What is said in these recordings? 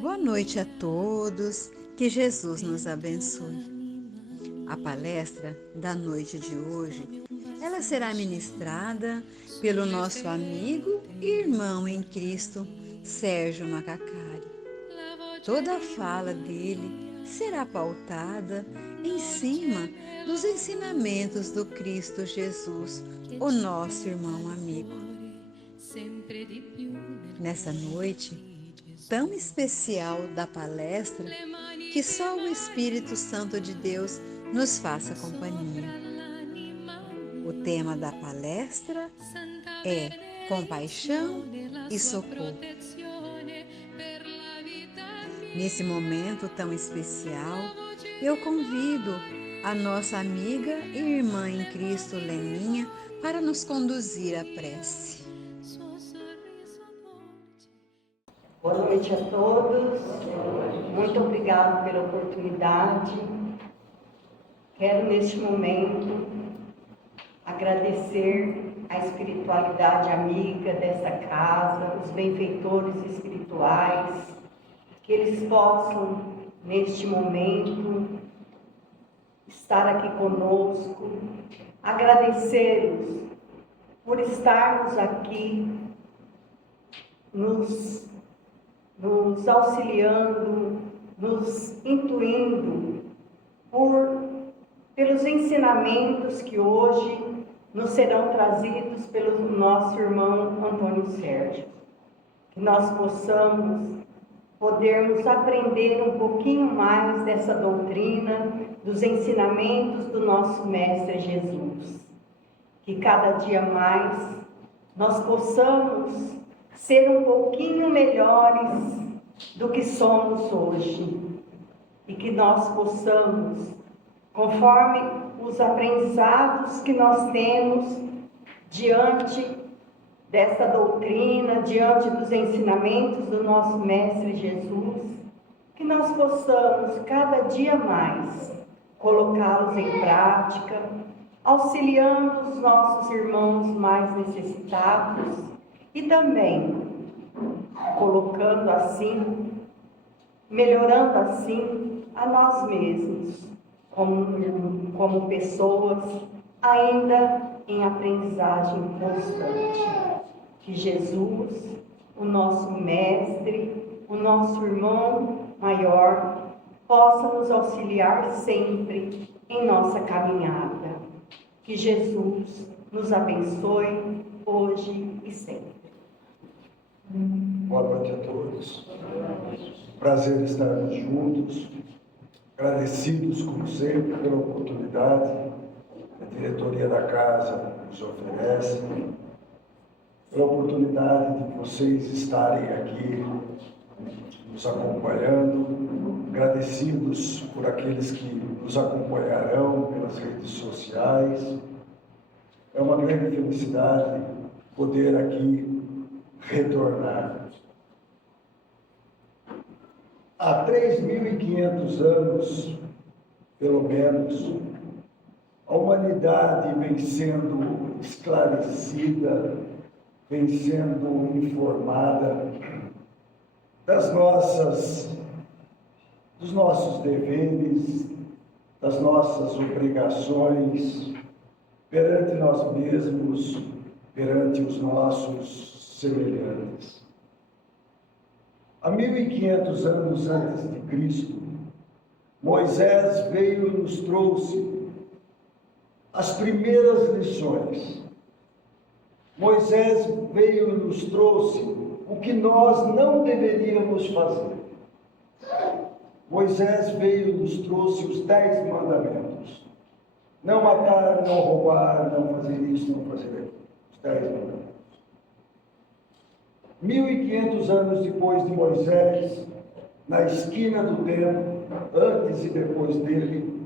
Boa noite a todos, que Jesus nos abençoe. A palestra da noite de hoje, ela será ministrada pelo nosso amigo e irmão em Cristo, Sérgio Macacari. Toda a fala dele será pautada em cima dos ensinamentos do Cristo Jesus, o nosso irmão amigo. Nessa noite tão especial da palestra, que só o Espírito Santo de Deus nos faça companhia. O tema da palestra é compaixão e socorro. Nesse momento tão especial, eu convido a nossa amiga e irmã em Cristo, Leninha, para nos conduzir à prece. Boa noite a todos, muito obrigado pela oportunidade. Quero neste momento agradecer a espiritualidade amiga desta casa, os benfeitores espirituais, que eles possam neste momento estar aqui conosco, agradecê-los por estarmos aqui nos auxiliando, nos intuindo pelos ensinamentos que hoje nos serão trazidos pelo nosso irmão Antônio Sérgio. Que nós podermos aprender um pouquinho mais dessa doutrina, dos ensinamentos do nosso Mestre Jesus. Que cada dia mais nós possamos ser um pouquinho melhores do que somos hoje. E que nós possamos, conforme os aprendizados que nós temos diante desta doutrina, diante dos ensinamentos do nosso Mestre Jesus, que nós possamos cada dia mais colocá-los em prática, auxiliando os nossos irmãos mais necessitados, e também colocando assim, melhorando assim a nós mesmos, como pessoas ainda em aprendizagem constante. Que Jesus, o nosso mestre, o nosso irmão maior, possa nos auxiliar sempre em nossa caminhada. Que Jesus nos abençoe hoje e sempre. Boa noite a todos. Prazer estarmos juntos, agradecidos, como sempre, pela oportunidade que a diretoria da casa nos oferece, pela oportunidade de vocês estarem aqui nos acompanhando, agradecidos por aqueles que nos acompanharão pelas redes sociais. É uma grande felicidade poder aqui retornar. Há 3.500 anos, pelo menos, a humanidade vem sendo esclarecida, vem sendo informada dos nossos deveres, das nossas obrigações perante nós mesmos, perante os nossos semelhantes. Há 1.500 anos antes de Cristo, Moisés veio e nos trouxe as primeiras lições. Moisés veio e nos trouxe o que nós não deveríamos fazer. Moisés veio e nos trouxe os 10 mandamentos. Não matar, não roubar, não fazer isso, não fazer aquilo. Os 10 mandamentos. 1.500 anos depois de Moisés, na esquina do templo, antes e depois dele,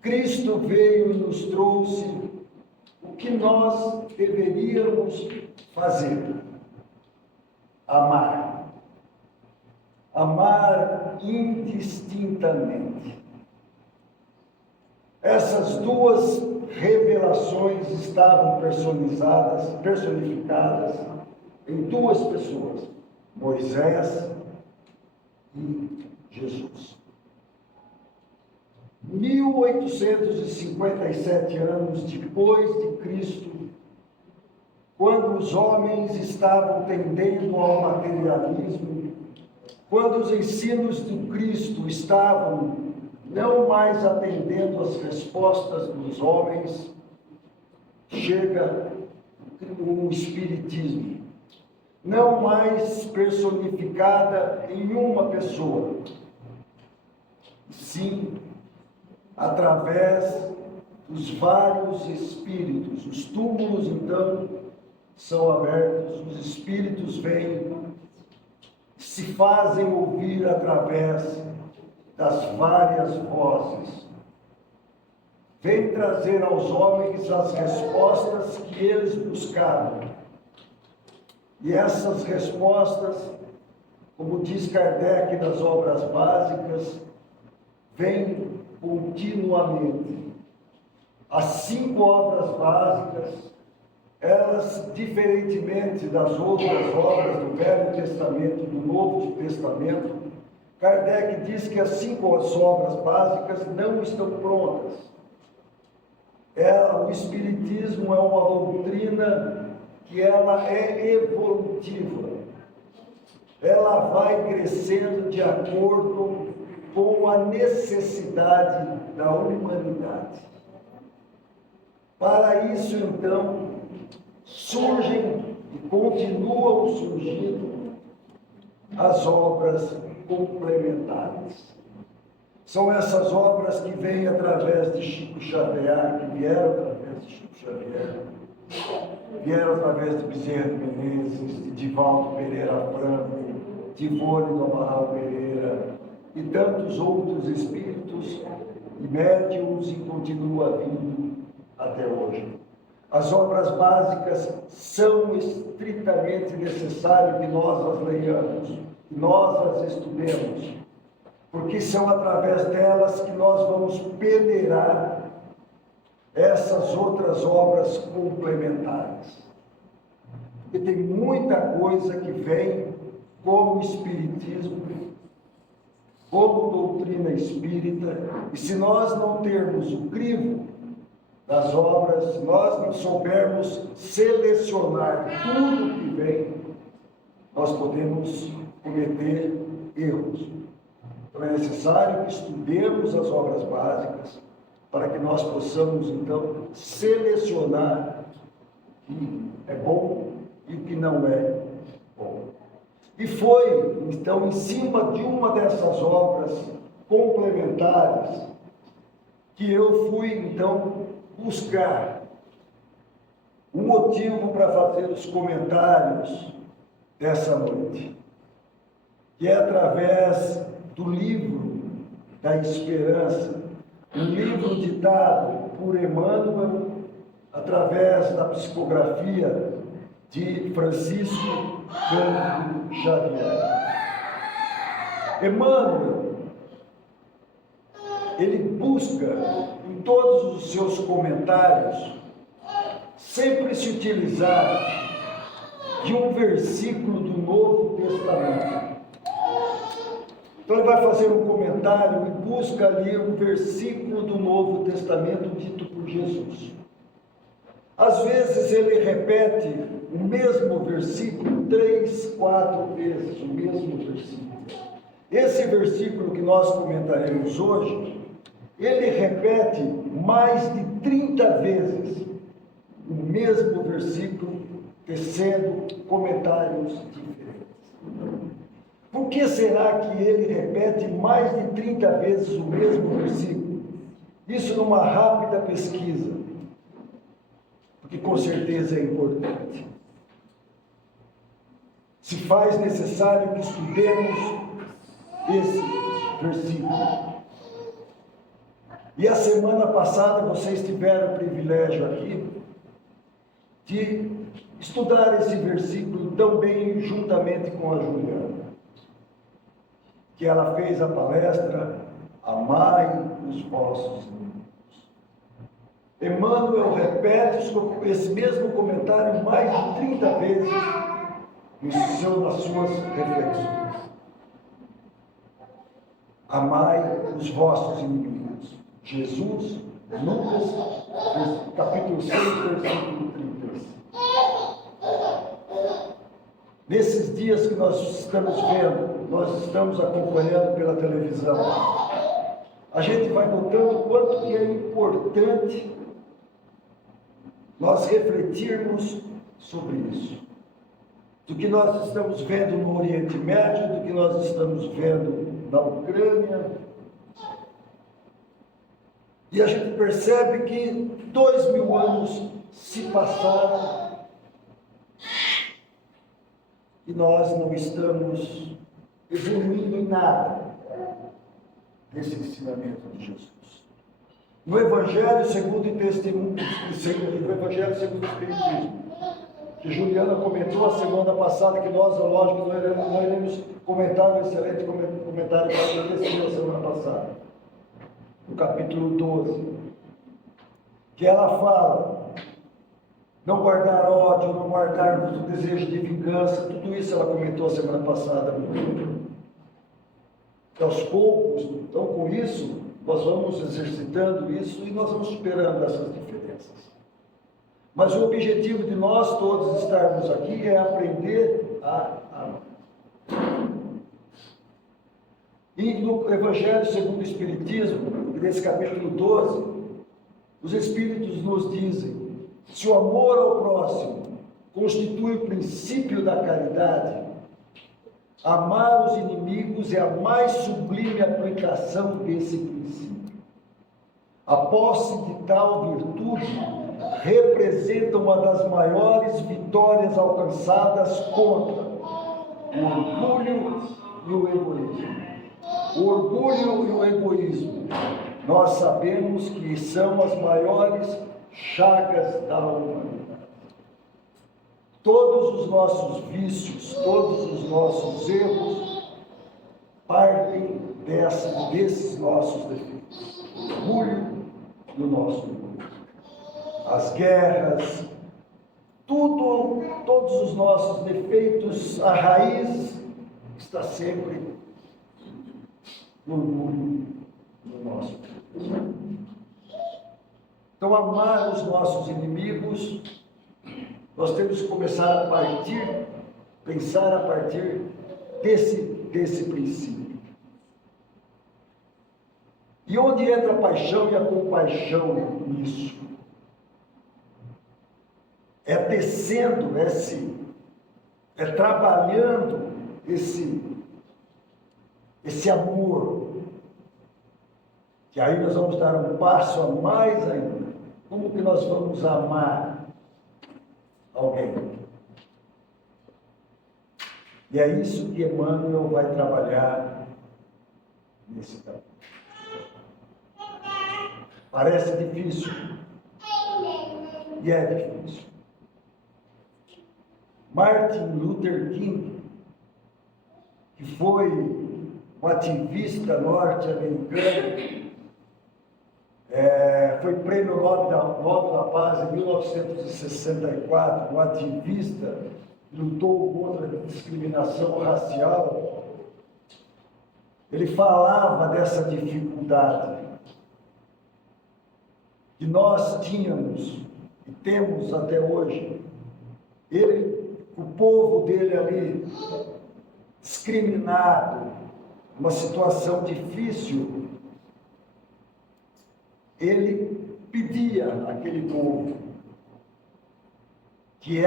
Cristo veio e nos trouxe o que nós deveríamos fazer: amar. Amar indistintamente. Essas duas revelações estavam personificadas em duas pessoas: Moisés e Jesus. 1857 anos depois de Cristo, quando os homens estavam tendendo ao materialismo, quando os ensinos do Cristo estavam não mais atendendo às respostas dos homens, chega o Espiritismo, não mais personificada em uma pessoa, sim através dos vários espíritos. Os túmulos, então, são abertos, os espíritos vêm, se fazem ouvir através das várias vozes. Vem trazer aos homens as respostas que eles buscavam. E essas respostas, como diz Kardec nas obras básicas, vêm continuamente. As 5 obras básicas, elas, diferentemente das outras obras do Velho Testamento e do Novo Testamento, Kardec diz que as 5 obras básicas não estão prontas. O Espiritismo é uma doutrina que ela é evolutiva. Ela vai crescendo de acordo com a necessidade da humanidade. Para isso, então, surgem e continuam surgindo as obras complementares. São essas obras que vêm através de Chico Xavier, que vieram através de Chico Xavier, vieram através de Bezerra de Menezes, de Divaldo Pereira Franco, de Ivone do Amaral Pereira e tantos outros espíritos e médiuns, e continua vindo até hoje. As obras básicas são estritamente necessário que nós as leiamos, que nós as estudemos, porque são através delas que nós vamos peneirar essas outras obras complementares. Porque tem muita coisa que vem como Espiritismo, como doutrina espírita, e se nós não termos o crivo das obras, se nós não soubermos selecionar tudo que vem, nós podemos cometer erros. Então é necessário que estudemos as obras básicas para que nós possamos, então, selecionar o que é bom e o que não é bom. E foi, então, em cima de uma dessas obras complementares que eu fui, então, buscar um motivo para fazer os comentários dessa noite, que é através do livro da Esperança, um livro ditado por Emmanuel, através da psicografia de Francisco Cândido Xavier. Emmanuel, ele busca, em todos os seus comentários, sempre se utilizar de um versículo do Novo Testamento. Então ele vai fazer um comentário e busca ali um versículo do Novo Testamento dito por Jesus. Às vezes ele repete o mesmo versículo 3, 4 vezes, o mesmo versículo. Esse versículo que nós comentaremos hoje, ele repete mais de 30 vezes o mesmo versículo, tecendo comentários diferentes. Por que será que ele repete mais de 30 vezes o mesmo versículo? Isso numa rápida pesquisa, porque com certeza é importante. Se faz necessário que estudemos esse versículo. E a semana passada vocês tiveram o privilégio aqui de estudar esse versículo também juntamente com a Juliana, que ela fez a palestra Amai os vossos inimigos. Emmanuel repete esse mesmo comentário mais de 30 vezes nas suas reflexões. Amai os vossos inimigos. Jesus, Lucas, capítulo 6, versículo 30. Nesses dias que nós estamos vendo, nós estamos acompanhando pela televisão, a gente vai notando o quanto que é importante nós refletirmos sobre isso. Do que nós estamos vendo no Oriente Médio, do que nós estamos vendo na Ucrânia. E a gente percebe que 2000 anos se passaram e nós não estamos evoluindo em nada desse ensinamento de Jesus. No Evangelho segundo o Testemunho, no Evangelho segundo o Espiritismo, que Juliana comentou a semana passada, que nós, lógico, nós iremos comentar um excelente comentário que aconteceu a semana passada, no capítulo 12, que ela fala: não guardar ódio, não guardar o desejo de vingança, tudo isso ela comentou a semana passada. Aos poucos, então com isso, nós vamos exercitando isso e nós vamos superando essas diferenças. Mas o objetivo de nós todos estarmos aqui é aprender a amar. E no Evangelho segundo o Espiritismo, nesse capítulo 12, os Espíritos nos dizem: se o amor ao próximo constitui o princípio da caridade, amar os inimigos é a mais sublime aplicação desse princípio. A posse de tal virtude representa uma das maiores vitórias alcançadas contra o orgulho e o egoísmo. O orgulho e o egoísmo, nós sabemos que são as maiores chagas da humanidade. Todos os nossos vícios, todos os nossos erros partem desses nossos defeitos. O orgulho e o nosso orgulho. As guerras, todos os nossos defeitos, a raiz está sempre no orgulho do nosso Deus. Então, amar os nossos inimigos, nós temos que começar a partir, pensar a partir desse princípio. E onde entra a paixão e a compaixão nisso? É tecendo é trabalhando esse amor, que aí nós vamos dar um passo a mais ainda. Como que nós vamos amar alguém? E é isso que Emmanuel vai trabalhar nesse campo. Parece difícil, e é difícil. Martin Luther King, que foi um ativista norte-americano, foi prêmio Nobel da Paz em 1964, um ativista que lutou contra a discriminação racial. Ele falava dessa dificuldade que nós tínhamos e temos até hoje. O povo dele ali, discriminado, uma situação difícil, ele pedia àquele povo, que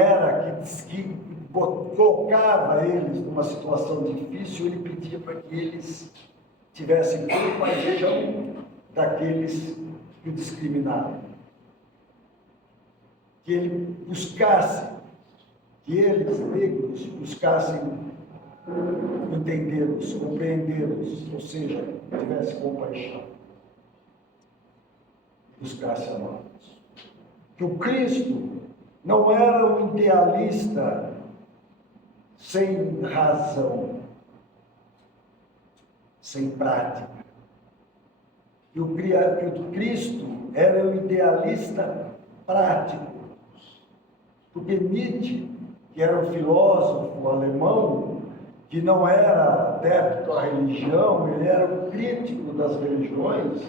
colocava eles numa situação difícil, ele pedia para que eles tivessem compaixão daqueles que o discriminavam. Que ele buscasse, que eles, negros, buscassem entendê-los, compreendê-los, ou seja, tivesse compaixão. Buscasse a nós. Que o Cristo não era um idealista sem razão, sem prática. Que o Cristo era um idealista prático. Porque Nietzsche que era um filósofo alemão, que não era adepto à religião, ele era um crítico das religiões.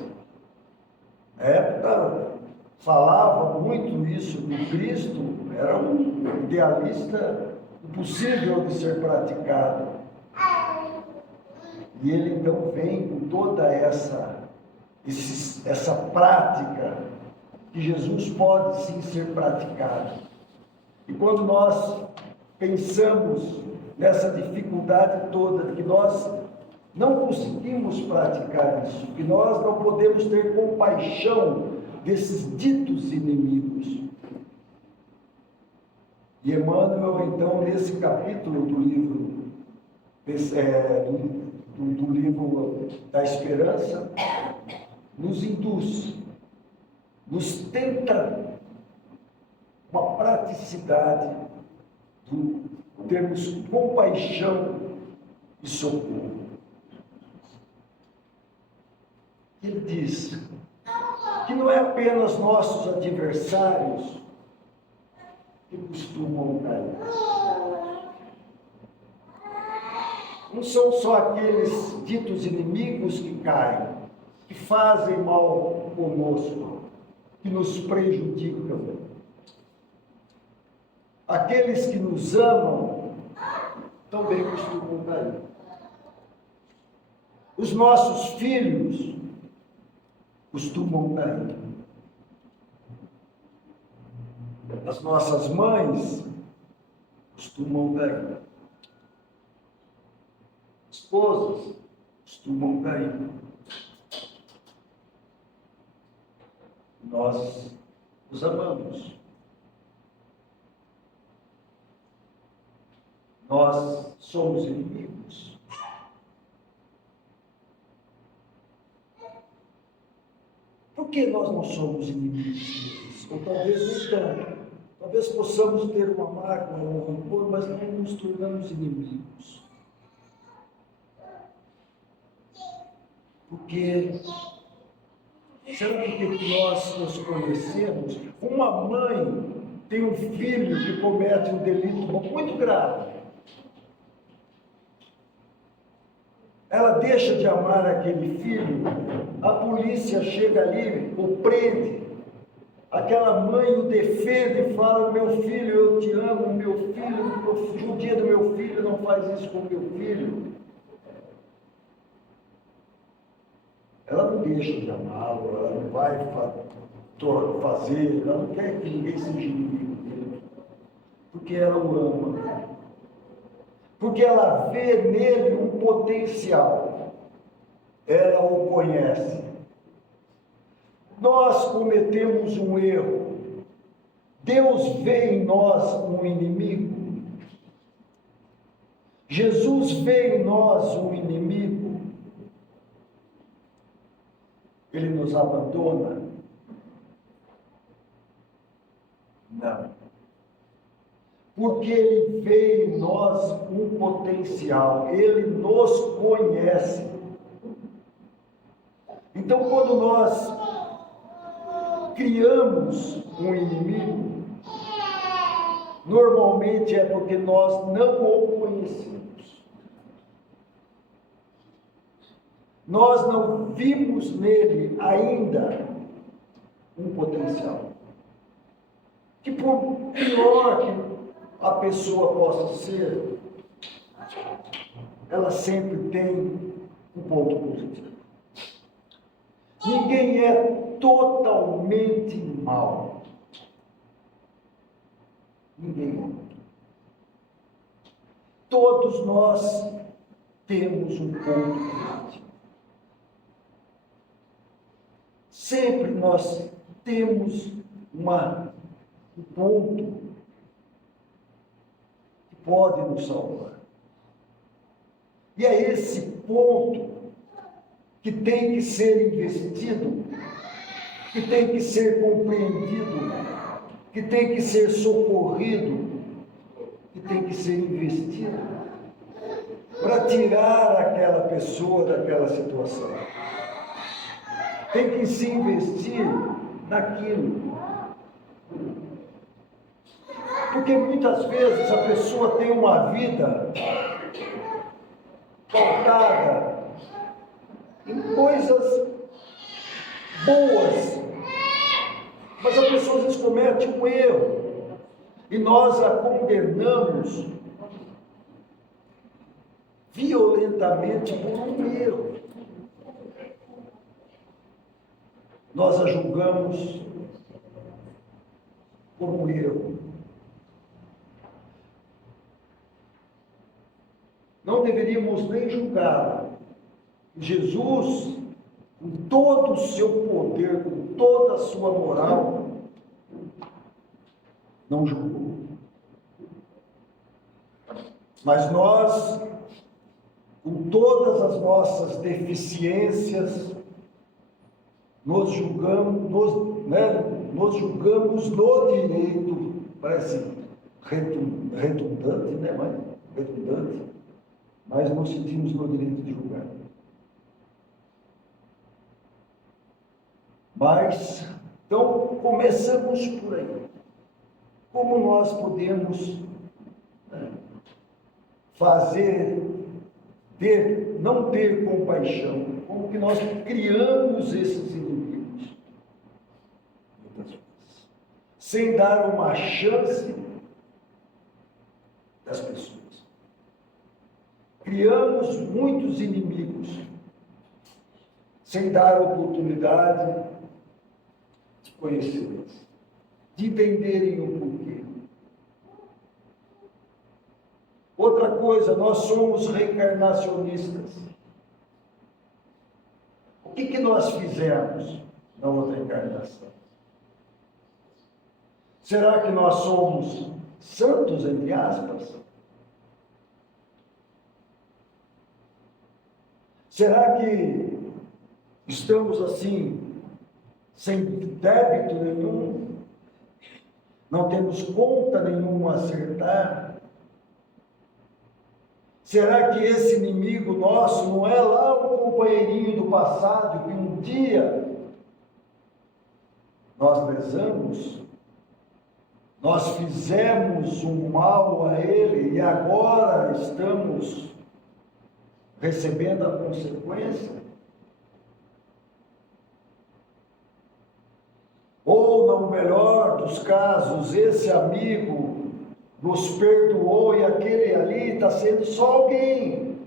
Na época falava muito isso do Cristo, era um idealista impossível de ser praticado. E ele então vem com toda essa prática que Jesus pode sim ser praticado. E quando nós pensamos nessa dificuldade toda, que nós não conseguimos praticar isso, que nós não podemos ter compaixão desses ditos inimigos. E Emmanuel, então, nesse capítulo do livro, do livro da Esperança, nos induz, nos tenta uma praticidade do termos compaixão e socorro. Ele diz que não é apenas nossos adversários que costumam cair. Não são só aqueles ditos inimigos que caem, que fazem mal conosco, que nos prejudicam. Aqueles que nos amam também costumam cair. Os nossos filhos costumam cair. As nossas mães costumam cair. Esposas costumam cair. Nós os amamos. Nós somos inimigos. Por que nós não somos inimigos? Ou talvez nem tanto. Talvez possamos ter uma mágoa, um rancor, mas não nos tornamos inimigos. Porque, será que nós nos conhecemos? Uma mãe tem um filho que comete um delito muito grave. Ela deixa de amar aquele filho, a polícia chega ali, o prende. Aquela mãe o defende e fala: meu filho, eu te amo, meu filho, judia do meu filho, não faz isso com meu filho. Ela não deixa de amá-lo, ela não vai fazer, ela não quer que ninguém seja inimigo dele, porque ela o ama, porque ela vê nele um potencial, ela o conhece. Nós cometemos um erro, Deus vê em nós um inimigo, Jesus vê em nós um inimigo, Ele nos abandona? Não. Porque Ele vê em nós um potencial, Ele nos conhece. Então, quando nós criamos um inimigo, normalmente é porque nós não o conhecemos. Nós não vimos nele ainda um potencial. Que por pior que a pessoa possa ser, ela sempre tem um ponto positivo. Ninguém é totalmente mau. Ninguém é. Todos nós temos um ponto positivo. Sempre nós temos um ponto que pode nos salvar. E é esse ponto que tem que ser investido, que tem que ser compreendido, que tem que ser socorrido, que tem que ser investido para tirar aquela pessoa daquela situação. Tem que se investir naquilo Porque muitas vezes a pessoa tem uma vida pautada em coisas boas, mas a pessoa às vezes comete um erro e nós a condenamos violentamente por um erro. Nós a julgamos por um erro. Não deveríamos nem julgá-la. Jesus, com todo o seu poder, com toda a sua moral, não julgou. Mas nós, com todas as nossas deficiências, nos julgamos no direito, parece redundante, né? Mas redundante, mas nos sentimos no direito de julgar. Mas, então, começamos por aí. Como nós podemos não ter compaixão? Como que nós criamos esses inimigos? Muitas vezes. Sem dar uma chance das pessoas. Criamos muitos inimigos, sem dar oportunidade de conhecê-los, de entenderem o porquê. Outra coisa, nós somos reencarnacionistas. O que nós fizemos na outra encarnação? Será que nós somos santos, entre aspas? Será que estamos assim, sem débito nenhum? Não temos conta nenhuma a acertar? Será que esse inimigo nosso não é lá o companheirinho do passado que um dia nós lesamos? Nós fizemos um mal a ele e agora estamos recebendo a consequência? Ou, no melhor dos casos, esse amigo nos perdoou e aquele ali está sendo só alguém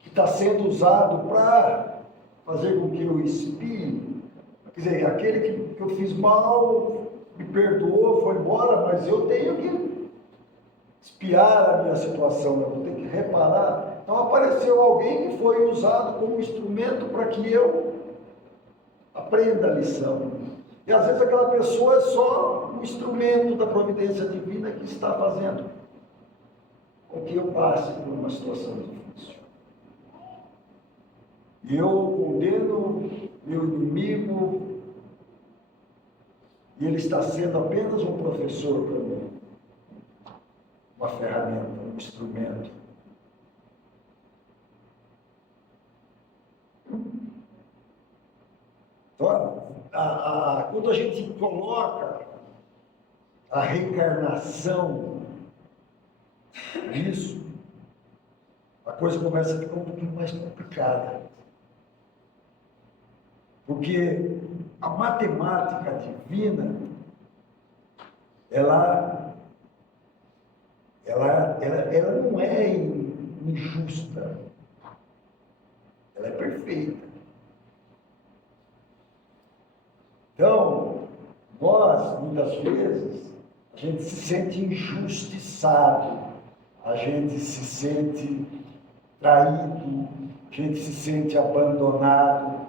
que está sendo usado para fazer com que eu espie. Quer dizer, aquele que eu fiz mal me perdoou, foi embora, mas eu tenho que espiar a minha situação, eu tenho que reparar. Então apareceu alguém que foi usado como instrumento para que eu aprenda a lição. E às vezes aquela pessoa é só um instrumento da providência divina que está fazendo com que eu passe por uma situação difícil. E eu condeno meu inimigo e ele está sendo apenas um professor para mim, uma ferramenta, um instrumento. Então, quando a gente coloca a reencarnação nisso, a coisa começa a ficar um pouquinho mais complicada. Porque a matemática divina, ela não é injusta, ela é perfeita. Então, nós, muitas vezes, a gente se sente injustiçado, a gente se sente traído, a gente se sente abandonado,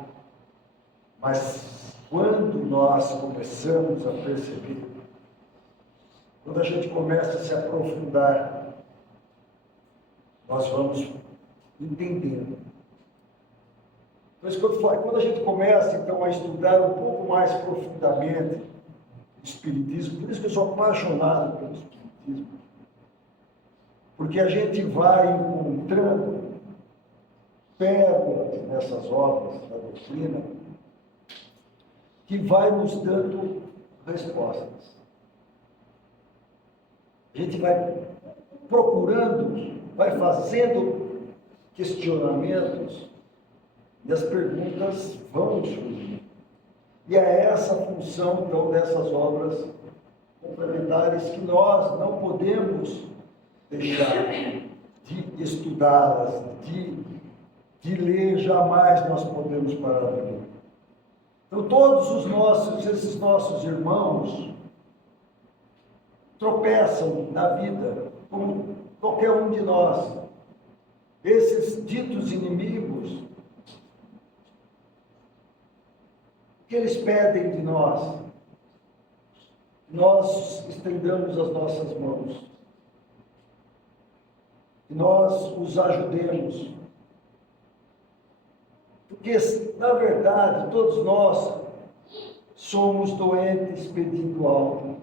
mas quando nós começamos a perceber, quando a gente começa a se aprofundar, nós vamos entendendo. Por isso que eu falo, quando a gente começa então a estudar um pouco mais profundamente o Espiritismo, por isso que eu sou apaixonado pelo Espiritismo, porque a gente vai encontrando pérolas nessas obras da doutrina que vai nos dando respostas. A gente vai procurando, vai fazendo questionamentos e as perguntas vão surgir. E é essa a função, então, dessas obras complementares que nós não podemos deixar de estudá-las, de ler, jamais nós podemos parar de ler. Então, esses nossos irmãos tropeçam na vida, como qualquer um de nós. Esses ditos inimigos, o que eles pedem de nós? Nós estendamos as nossas mãos, que nós os ajudemos. Porque, na verdade, todos nós somos doentes pedindo algo.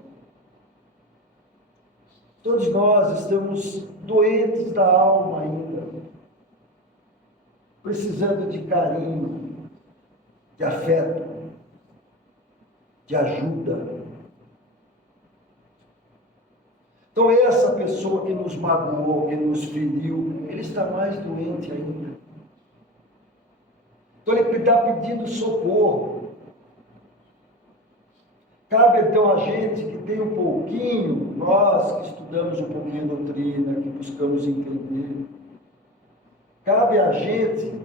Todos nós estamos doentes da alma ainda, precisando de carinho, de afeto, de ajuda. Então, essa pessoa que nos magoou, que nos feriu, ele está mais doente ainda. Então, ele está pedindo socorro. Cabe então a gente que tem um pouquinho, nós que estudamos um pouquinho a doutrina, que buscamos entender, cabe a gente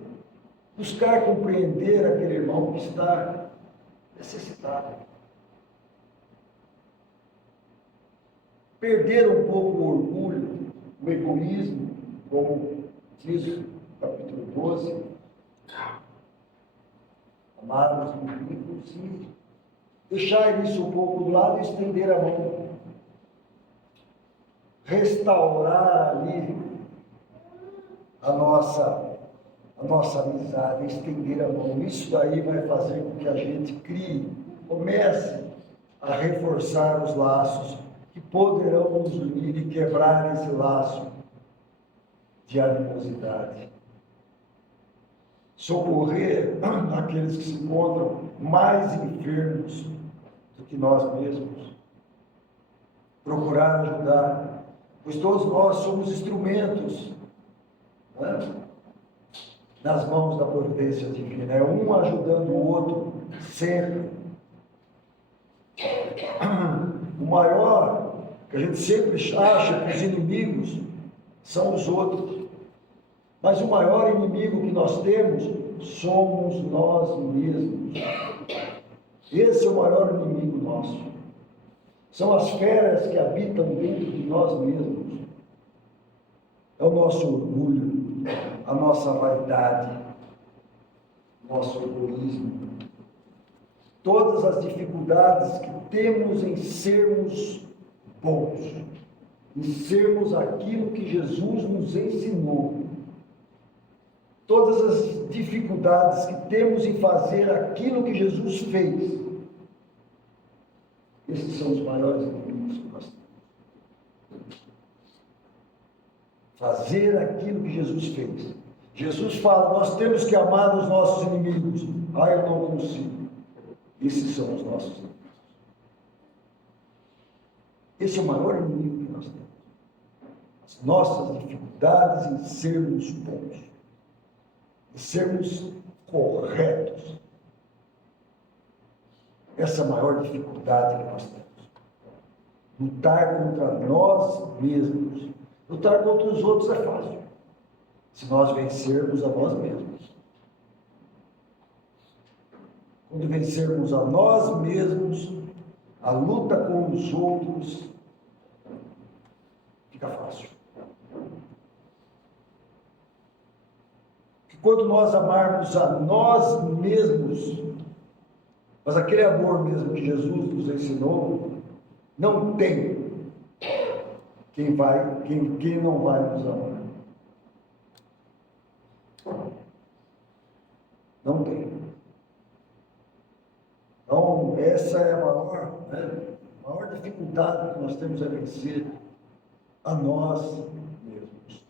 buscar compreender aquele irmão que está necessitado. Perder um pouco o orgulho, o egoísmo, como diz o capítulo 12, amarmos inclusive, deixar isso um pouco do lado e estender a mão. Restaurar ali a nossa amizade, estender a mão. Isso daí vai fazer com que a gente comece a reforçar os laços que poderão nos unir e quebrar esse laço de animosidade. Socorrer aqueles que se encontram mais enfermos do que nós mesmos. Procurar ajudar, pois todos nós somos instrumentos, né, nas mãos da providência divina. É um ajudando o outro sempre. O maior que a gente sempre acha que os inimigos são os outros. Mas o maior inimigo que nós temos somos nós mesmos. Esse é o maior inimigo nosso. São as feras que habitam dentro de nós mesmos. É o nosso orgulho, a nossa vaidade, o nosso egoísmo. Todas as dificuldades que temos em sermos bons, em sermos aquilo que Jesus nos ensinou. Todas as dificuldades que temos em fazer aquilo que Jesus fez. Esses são os maiores inimigos que nós temos. Fazer aquilo que Jesus fez. Jesus fala, nós temos que amar os nossos inimigos. Eu não consigo. Esses são os nossos inimigos. Esse é o maior inimigo que nós temos. As nossas dificuldades em sermos bons. Em sermos corretos. Essa é a maior dificuldade que nós temos. Lutar contra nós mesmos. Lutar contra os outros é fácil. Se nós vencermos a nós mesmos. Quando vencermos a nós mesmos, a luta com os outros fica fácil. E quando nós amarmos a nós mesmos, mas aquele amor mesmo que Jesus nos ensinou, não tem quem não vai nos amar. Não tem. Então, essa é a maior dificuldade que nós temos a vencer a nós mesmos.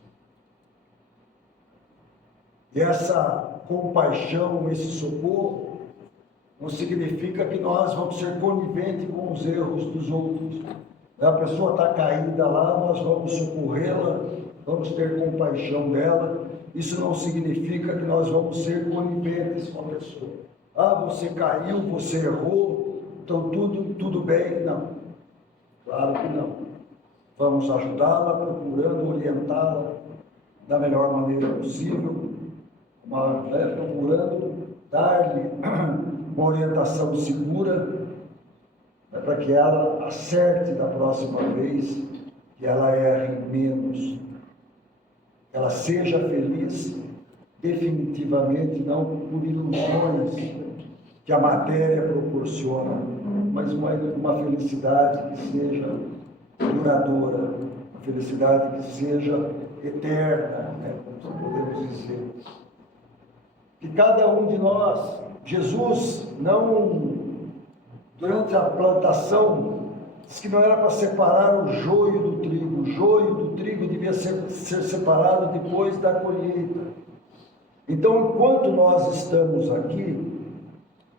E essa compaixão, esse socorro, não significa que nós vamos ser coniventes com os erros dos outros. A pessoa está caída lá, nós vamos socorrê-la, vamos ter compaixão dela. Isso não significa que nós vamos ser coniventes com a pessoa. Ah, você caiu, você errou, então tudo bem. Não, claro que não. Vamos ajudá-la, procurando orientá-la da melhor maneira possível, procurando dar-lhe uma orientação segura, para que ela acerte da próxima vez, que ela erre menos, que ela seja feliz definitivamente, não por ilusões que a matéria proporciona, mas uma felicidade que seja duradoura, uma felicidade que seja eterna, né, como podemos dizer. Que cada um de nós, Jesus não, durante a plantação, disse que não era para separar o joio do trigo. O joio do trigo devia ser separado depois da colheita. Então, enquanto nós estamos aqui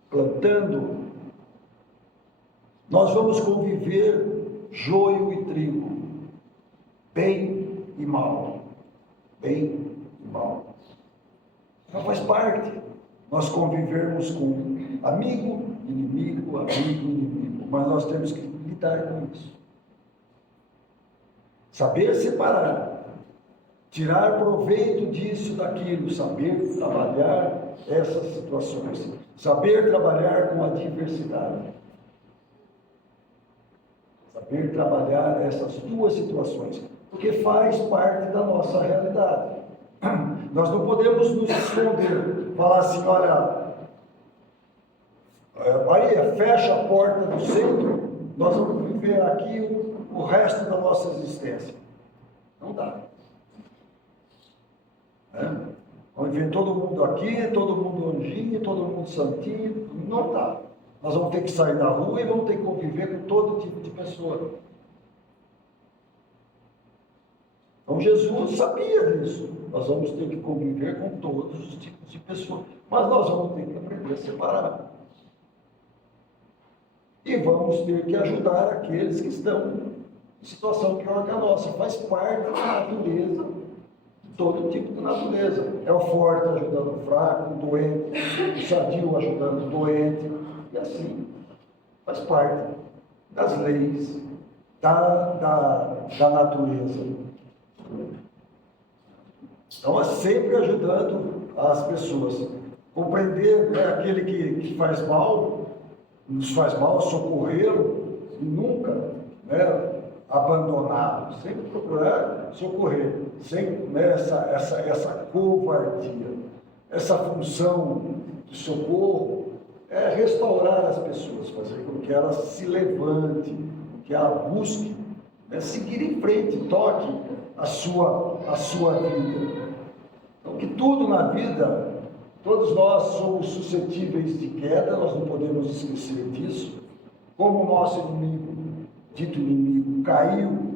plantando, nós vamos conviver joio e trigo, bem e mal, bem e mal. Então faz parte nós convivermos com amigo, inimigo, mas nós temos que lidar com isso. Saber separar, tirar proveito disso, daquilo, saber trabalhar essas situações, saber trabalhar com a diversidade, saber trabalhar essas duas situações, porque faz parte da nossa realidade. Nós não podemos nos esconder, falar assim, olha, Maria, fecha a porta do centro, nós vamos viver aqui o resto da nossa existência. Não dá. Vamos viver todo mundo aqui, todo mundo anjinho, todo mundo santinho, não dá. Nós vamos ter que sair da rua e vamos ter que conviver com todo tipo de pessoa. Então Jesus sabia disso. Nós vamos ter que conviver com todos os tipos de pessoas. Mas nós vamos ter que aprender a separar. E vamos ter que ajudar aqueles que estão em situação pior que a nossa. Faz parte da natureza, todo tipo de natureza. É o forte ajudando o fraco, o doente, o sadio ajudando o doente. E assim, faz parte das leis da natureza. Então, é sempre ajudando as pessoas. Compreender, né, aquele que faz mal, nos faz mal, socorrê-lo e nunca, né, abandoná-lo. Sempre procurar socorrer. Sem, né, essa covardia. Essa função de socorro é restaurar as pessoas, fazer com que elas se levante, que ela busque, né, seguir em frente, toque a sua vida. Então, que tudo na vida, todos nós somos suscetíveis de queda, nós não podemos esquecer disso. Como o nosso inimigo, dito inimigo, caiu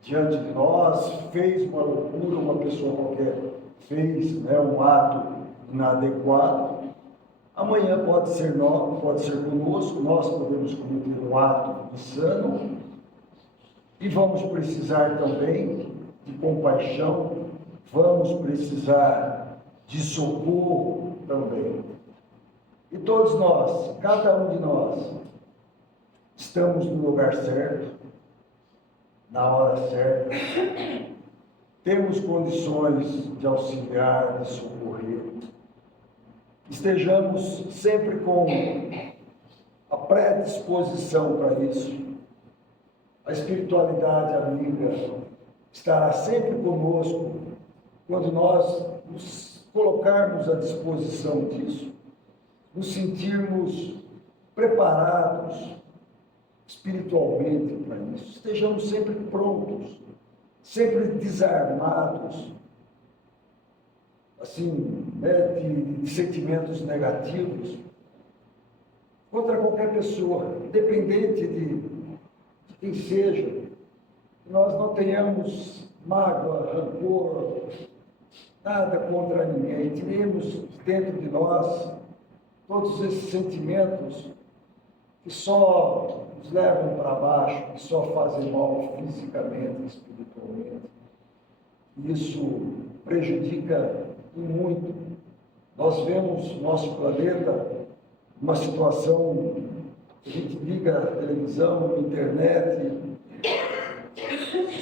diante de nós, fez uma loucura, uma pessoa qualquer fez, né, um ato inadequado, amanhã pode ser conosco, nós podemos cometer um ato insano e vamos precisar também de compaixão, vamos precisar de socorro também. E todos nós, cada um de nós, estamos no lugar certo, na hora certa, temos condições de auxiliar, de socorrer. Estejamos sempre com a predisposição para isso. A espiritualidade amiga estará sempre conosco quando nós nos colocarmos à disposição disso, nos sentirmos preparados espiritualmente para isso. Estejamos sempre prontos, sempre desarmados, assim, né, de sentimentos negativos contra qualquer pessoa, independente de quem seja, que nós não tenhamos mágoa, rancor, nada contra ninguém, tiremos dentro de nós todos esses sentimentos que só nos levam para baixo, que só fazem mal fisicamente e espiritualmente. Isso prejudica e muito. Nós vemos o nosso planeta uma situação, a gente liga a televisão, a internet,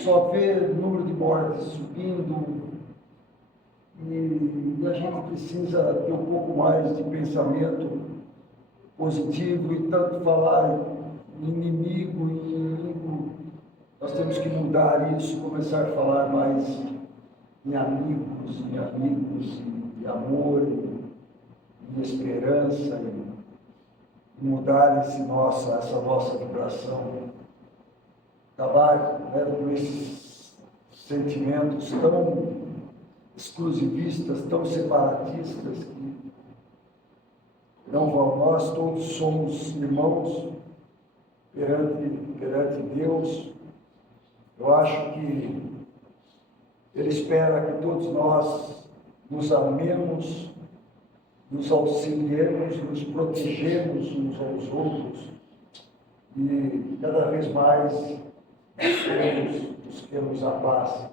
só vê o número de mortes subindo, e a gente precisa ter um pouco mais de pensamento positivo e tanto falar em inimigo, nós temos que mudar isso, começar a falar mais em amigos, e amor, em esperança, e mudar essa nossa vibração. Acabar, né, com esses sentimentos tão exclusivistas, tão separatistas, que não vão. Nós todos somos irmãos perante Deus. Eu acho que Ele espera que todos nós nos amemos, nos auxiliemos, nos protegemos uns aos outros e cada vez mais busquemos a paz.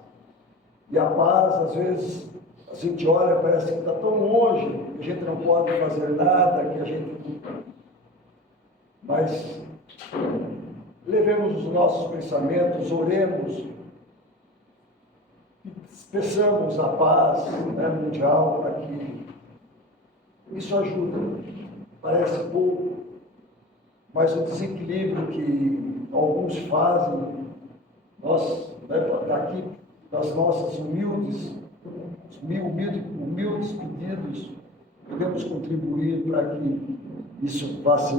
E a paz, às vezes, a gente olha, parece que está tão longe, que a gente não pode fazer nada, que a gente... Mas levemos os nossos pensamentos, oremos, peçamos a paz, né, mundial, para que isso ajuda. Parece pouco, mas o desequilíbrio que alguns fazem, nós, né, daqui das nossas humildes pedidos, podemos contribuir para que isso vá se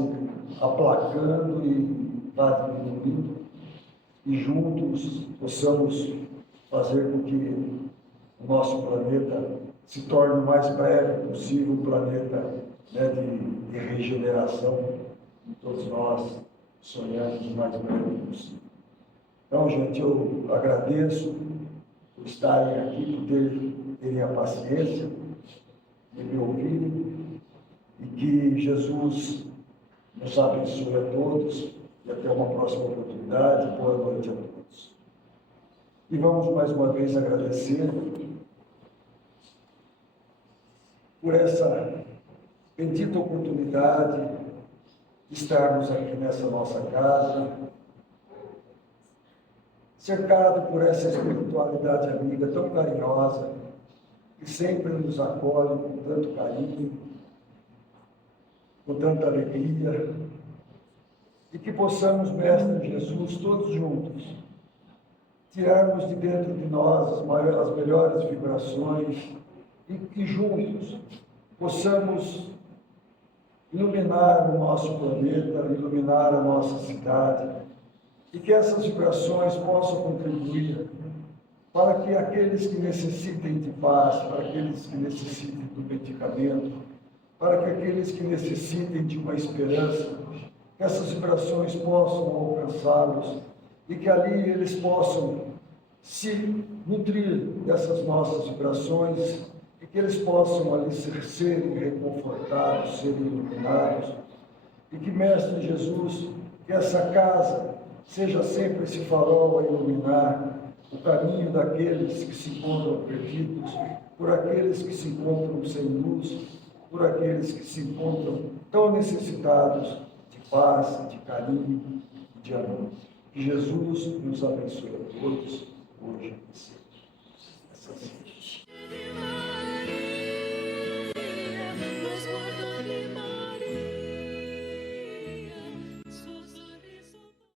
aplacando e vá diminuindo, e juntos possamos fazer com que o nosso planeta se torne o mais breve possível um planeta, né, de regeneração. Todos nós sonhamos o mais breve possível. Então, gente, eu agradeço por estarem aqui, por terem a paciência de me ouvirem, e que Jesus nos abençoe a todos, e até uma próxima oportunidade. Boa noite a todos. E vamos mais uma vez agradecer por essa bendita oportunidade de estarmos aqui nessa nossa casa, cercado por essa espiritualidade amiga tão carinhosa, que sempre nos acolhe com tanto carinho, com tanta alegria, e que possamos, Mestre Jesus, todos juntos, tirarmos de dentro de nós as melhores vibrações e juntos possamos iluminar o nosso planeta, iluminar a nossa cidade, e que essas vibrações possam contribuir para que aqueles que necessitem de paz, para aqueles que necessitem do medicamento, para que aqueles que necessitem de uma esperança, que essas vibrações possam alcançá-los e que ali eles possam se nutrir dessas nossas vibrações e que eles possam ali serem reconfortados, serem iluminados, e que, Mestre Jesus, que essa casa seja sempre esse farol a iluminar o caminho daqueles que se encontram perdidos, por aqueles que se encontram sem luz, por aqueles que se encontram tão necessitados de paz, de carinho, de amor. Que Jesus nos abençoe a todos, hoje e sempre.